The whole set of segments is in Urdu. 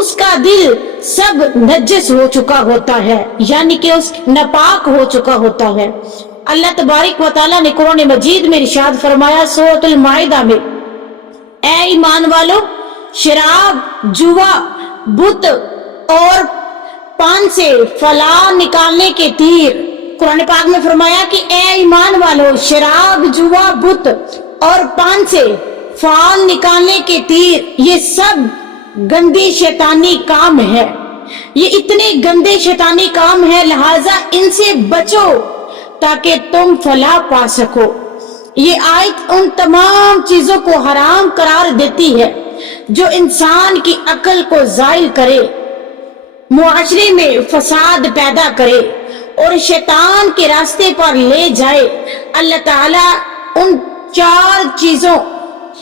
اس کا دل سب نجس ہو چکا ہوتا ہے، یعنی کہ اس ناپاک ہو چکا ہوتا ہے۔ اللہ تبارک و تعالیٰ نے قرآن مجید میں ارشاد فرمایا سورۃ المائدہ میں، اے ایمان والو، شراب، جوا، بت اور پان سے فلاں نکالنے کے تیر، قرآن پاک میں فرمایا کہ اے ایمان والو، شراب، جوا، بت اور پان سے فال نکالنے کے تیر، یہ سب گندی شیطانی کام ہے، یہ اتنے گندے شیطانی کام ہے، لہٰذا ان سے بچو تاکہ تم فلاح پا سکو۔ یہ آیت ان تمام چیزوں کو حرام قرار دیتی ہے جو انسان کی عقل کو زائل کرے، معاشرے میں فساد پیدا کرے اور شیطان کے راستے پر لے جائے۔ اللہ تعالیٰ ان 4 چیزوں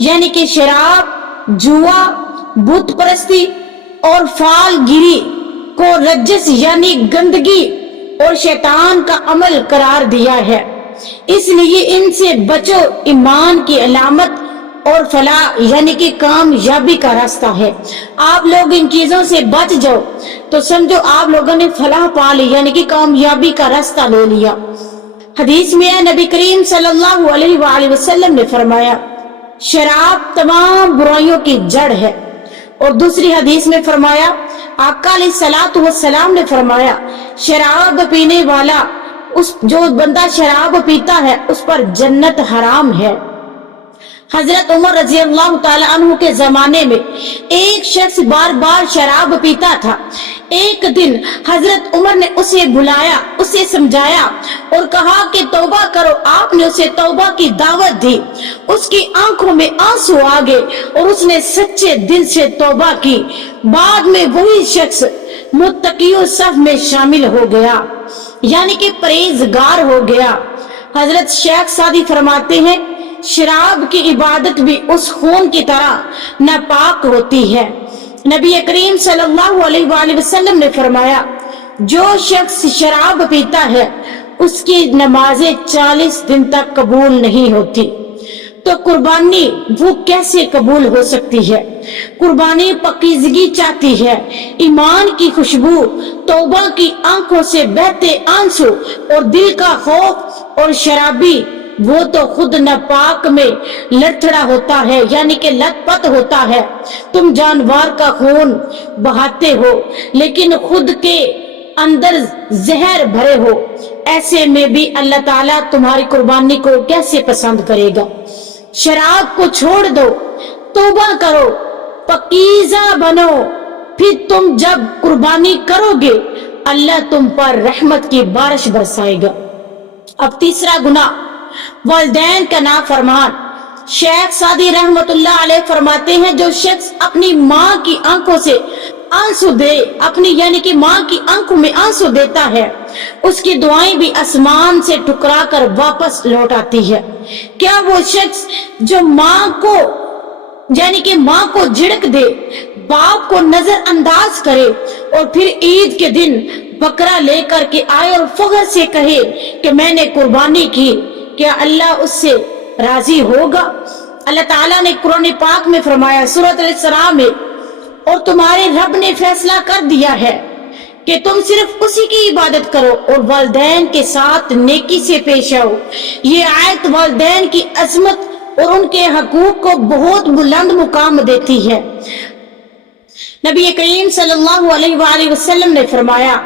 یعنی کہ شراب، جوا، بت پرستی اور فال گیری کو رجس یعنی گندگی اور شیطان کا عمل قرار دیا ہے، اس لیے ان سے بچو، ایمان کی علامت اور فلاح یعنی کہ کامیابی کا راستہ ہے۔ آپ لوگ ان چیزوں سے بچ جاؤ تو سمجھو آپ لوگوں نے فلاح پا لی، یعنی کہ کامیابی کا راستہ لے لیا۔ حدیث میں نبی کریم صلی اللہ علیہ وآلہ وسلم نے فرمایا شراب تمام برائیوں کی جڑ ہے، اور دوسری حدیث میں فرمایا، آقا علیہ الصلوۃ والسلام نے فرمایا شراب پینے والا، جو بندہ شراب پیتا ہے اس پر جنت حرام ہے۔ حضرت عمر رضی اللہ تعالی عنہ کے زمانے میں ایک شخص بار بار شراب پیتا تھا۔ ایک دن حضرت عمر نے اسے بلایا، اسے سمجھایا اور کہا کہ توبہ کرو۔ آپ نے اسے توبہ کی دعوت دی، اس کی آنکھوں میں آنسو آ گئے اور اس نے سچے دل سے توبہ کی۔ بعد میں وہی شخص متقیوں صف میں شامل ہو گیا، یعنی کہ پرہیزگار ہو گیا۔ حضرت شیخ سعدی فرماتے ہیں شراب کی عبادت بھی اس خون کی طرح ناپاک ہوتی ہے۔ نبی کریم صلی اللہ علیہ وآلہ وسلم نے فرمایا جو شخص شراب پیتا ہے اس کی نمازیں 40 دن تک قبول نہیں ہوتی، تو قربانی وہ کیسے قبول ہو سکتی ہے؟ قربانی پاکیزگی چاہتی ہے، ایمان کی خوشبو، توبہ کی آنکھوں سے بہتے آنسو اور دل کا خوف، اور شرابی وہ تو خود ناپاک میں لڑتھڑا ہوتا ہے، یعنی کہ لت پت ہوتا ہے۔ تم جانور کا خون بہاتے ہو لیکن خود کے اندر زہر بھرے ہو، ایسے میں بھی اللہ تعالیٰ تمہاری قربانی کو کیسے پسند کرے گا؟ شراب کو چھوڑ دو، توبہ کرو، پاکیزہ بنو، پھر تم جب قربانی کرو گے اللہ تم پر رحمت کی بارش برسائے گا۔ اب تیسرا گناہ والدین کا نافرمان۔ شیخ سعدی رحمت اللہ علیہ فرماتے ہیں جو شخص اپنی ماں کی آنکھوں سے آنسو دے، اپنی یعنی کہ ماں کی آنکھوں میں آنسو دیتا ہے، اس کی دعائیں بھی آسمان سے ٹکرا کر واپس لوٹ آتی ہے۔ کیا وہ شخص جو ماں کو یعنی کہ ماں کو جھڑک دے، باپ کو نظر انداز کرے اور پھر عید کے دن بکرا لے کر کے آئے اور فخر سے کہے کہ میں نے قربانی کی، کیا اللہ اس سے راضی ہوگا؟ اللہ تعالیٰ نے قرآن پاک میں فرمایا سورۃ الاسراء میں، اور تمہارے رب نے فیصلہ کر دیا ہے کہ تم صرف اسی کی عبادت کرو اور والدین کے ساتھ نیکی سے پیش آؤ۔ یہ آیت والدین کی عظمت اور ان کے حقوق کو بہت بلند مقام دیتی ہے۔ نبی کریم صلی اللہ علیہ وآلہ وسلم نے فرمایا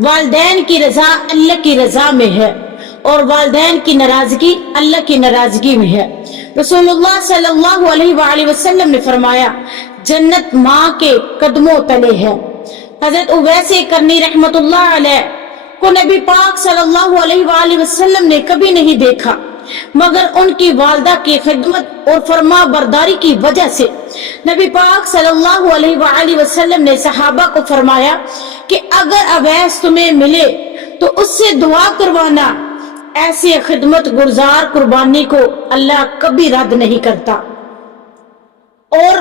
والدین کی رضا اللہ کی رضا میں ہے اور والدین کی ناراضگی اللہ کی ناراضگی میں ہے۔ رسول اللہ صلی اللہ علیہ وآلہ وسلم نے فرمایا جنت ماں کے قدموں تلے ہے۔ حضرت اویس کرنی رحمت اللہ علیہ کو نبی پاک صلی اللہ علیہ وآلہ وسلم نے کبھی نہیں دیکھا، مگر ان کی والدہ کی خدمت اور فرما برداری کی وجہ سے نبی پاک صلی اللہ علیہ وآلہ وسلم نے صحابہ کو فرمایا کہ اگر اویس تمہیں ملے تو اس سے دعا کروانا، ایسے خدمت گزار قربانی کو اللہ کبھی رد نہیں کرتا۔ اور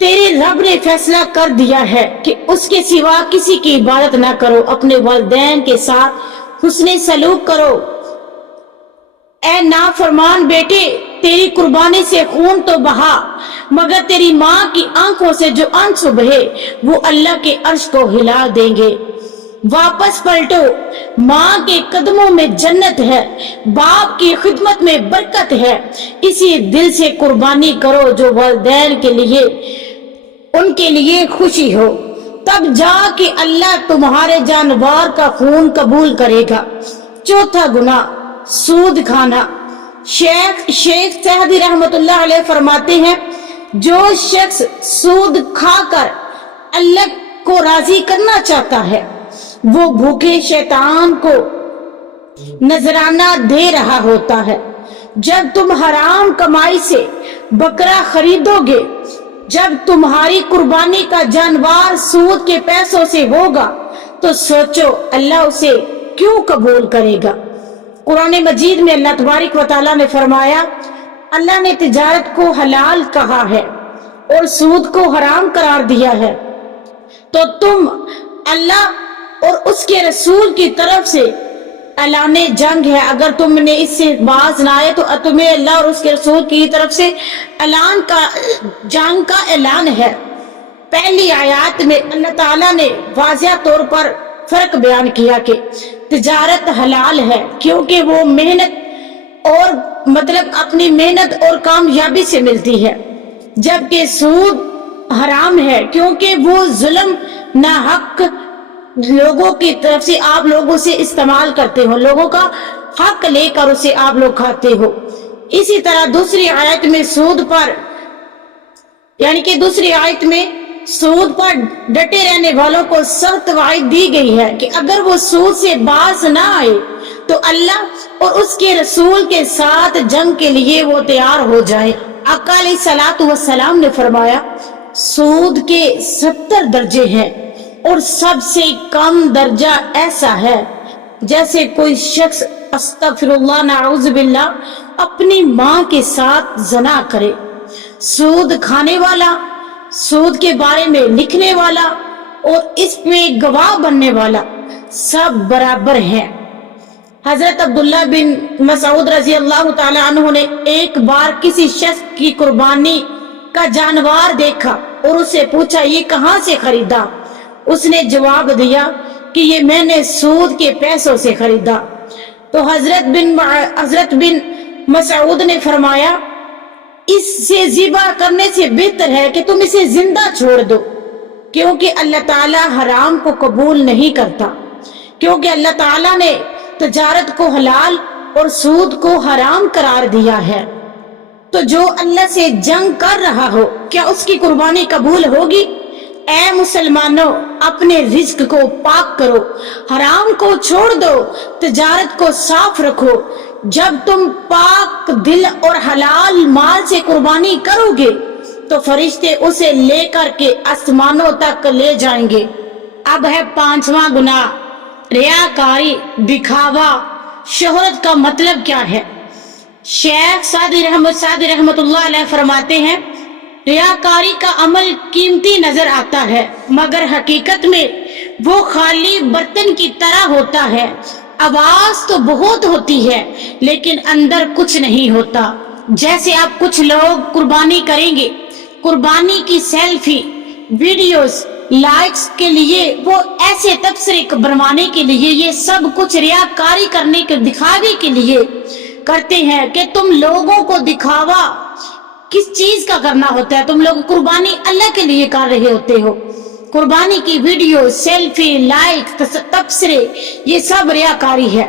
تیرے رب نے فیصلہ کر دیا ہے کہ اس کے سوا کسی کی عبادت نہ کرو، اپنے والدین کے ساتھ حسن سلوک کرو، اے نافرمان بیٹے، تیری قربانی سے خون تو بہا، مگر تیری ماں کی آنکھوں سے جو آنسو بہے وہ اللہ کے عرش کو ہلا دیں گے۔ واپس پلٹو، ماں کے قدموں میں جنت ہے، باپ کی خدمت میں برکت ہے، اسی دل سے قربانی کرو جو والدین کے لیے ان کے لیے خوشی ہو، تب جا کے اللہ تمہارے جانور کا خون قبول کرے گا۔ چوتھا گناہ، سود کھانا۔ شیخ سعدی رحمت اللہ علیہ فرماتے ہیں، جو شخص سود کھا کر اللہ کو راضی کرنا چاہتا ہے وہ بھوکے شیطان کو نذرانہ دے رہا ہوتا ہے۔ جب تم حرام کمائی سے بکرا خریدو گے، جب تمہاری قربانی کا جانور سود کے پیسوں سے ہوگا تو سوچو اللہ اسے کیوں قبول کرے گا۔ قرآن مجید میں اللہ تبارک و تعالیٰ نے فرمایا، اللہ نے تجارت کو حلال کہا ہے اور سود کو حرام قرار دیا ہے، تو تم اللہ اور اس کے رسول کی طرف سے اعلان جنگ ہے، اگر تم نے اس سے باز نہ آئے تو تمہیں اللہ اور اس کے رسول کی طرف سے جنگ کا اعلان ہے۔ پہلی آیات میں اللہ تعالیٰ نے واضح طور پر فرق بیان کیا کہ تجارت حلال ہے کیونکہ وہ محنت اور اپنی محنت اور کامیابی سے ملتی ہے، جبکہ سود حرام ہے کیونکہ وہ ظلم ناحق لوگوں کی طرف سے آپ لوگوں سے استعمال کرتے ہو، لوگوں کا حق لے کر اسے آپ لوگ کھاتے ہو۔ اسی طرح دوسری آیت میں سود پر ڈٹے رہنے والوں کو سخت وعید دی گئی ہے کہ اگر وہ سود سے باز نہ آئے تو اللہ اور اس کے رسول کے ساتھ جنگ کے لیے وہ تیار ہو جائے۔ آقا علیہ الصلوۃ والسلام نے فرمایا، سود کے 70 درجے ہیں اور سب سے کم درجہ ایسا ہے جیسے کوئی شخص استغفر اللہ نعوذ باللہ اپنی ماں کے ساتھ زنا کرے۔ سود کھانے والا، سود کے بارے میں لکھنے والا اور اس میں گواہ بننے والا سب برابر ہیں۔ حضرت عبداللہ بن مسعود رضی اللہ تعالی عنہ نے ایک بار کسی شخص کی قربانی کا جانور دیکھا اور اسے پوچھا، یہ کہاں سے خریدا؟ اس نے جواب دیا کہ یہ میں نے سود کے پیسوں سے خریدا۔ تو حضرت بن مسعود نے فرمایا، اس سے ذبح کرنے سے بہتر ہے کہ تم اسے زندہ چھوڑ دو، کیونکہ اللہ تعالیٰ حرام کو قبول نہیں کرتا، کیونکہ اللہ تعالیٰ نے تجارت کو حلال اور سود کو حرام قرار دیا ہے۔ تو جو اللہ سے جنگ کر رہا ہو کیا اس کی قربانی قبول ہوگی؟ اے مسلمانوں، اپنے رزق کو پاک کرو، حرام کو چھوڑ دو، تجارت کو صاف رکھو۔ جب تم پاک دل اور حلال مال سے قربانی کرو گے تو فرشتے اسے لے کر کے آسمانوں تک لے جائیں گے۔ اب ہے 5واں گناہ، ریاکاری، دکھاوا۔ شہرت کا مطلب کیا ہے؟ شیخ سعدی رحمت اللہ علیہ فرماتے ہیں، ریاکاری کا عمل قیمتی نظر آتا ہے مگر حقیقت میں وہ خالی برتن کی طرح ہوتا ہے، آواز تو بہت ہوتی ہے لیکن اندر کچھ نہیں ہوتا۔ جیسے اب کچھ لوگ قربانی کریں گے، قربانی کی سیلفی، ویڈیوز، لائکس کے لیے، وہ ایسے تبصرے بنوانے کے لیے، یہ سب کچھ ریاکاری کرنے کے دکھاوے کے لیے کرتے ہیں کہ تم لوگوں کو دکھاوا کس چیز کا کرنا ہوتا ہے؟ تم لوگ قربانی اللہ کے لیے کر رہے ہوتے ہو۔ قربانی کی ویڈیو، سیلفی، لائک، تبصرے، یہ سب ریاکاری ہے۔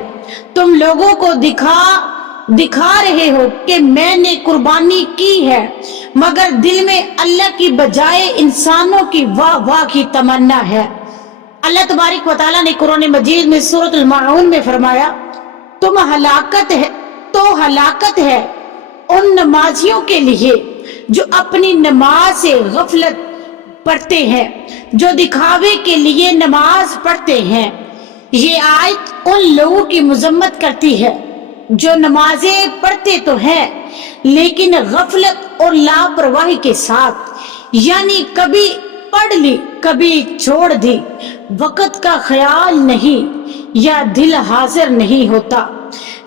تم لوگوں کو دکھا رہے ہو کہ میں نے قربانی کی ہے مگر دل میں اللہ کی بجائے انسانوں کی واہ واہ کی تمنا ہے۔ اللہ تبارک و تعالیٰ نے قرآن مجید میں سورۃ الماعون میں فرمایا، ہلاکت ہے ان نمازیوں کے لیے جو اپنی نماز سے غفلت پڑھتے ہیں، جو دکھاوے کے لیے نماز پڑھتے ہیں۔ یہ آیت ان لوگوں کی مذمت کرتی ہے جو نمازیں پڑھتے تو ہیں لیکن غفلت اور لاپرواہی کے ساتھ، یعنی کبھی پڑھ لی کبھی چھوڑ دی، وقت کا خیال نہیں یا دل حاضر نہیں ہوتا۔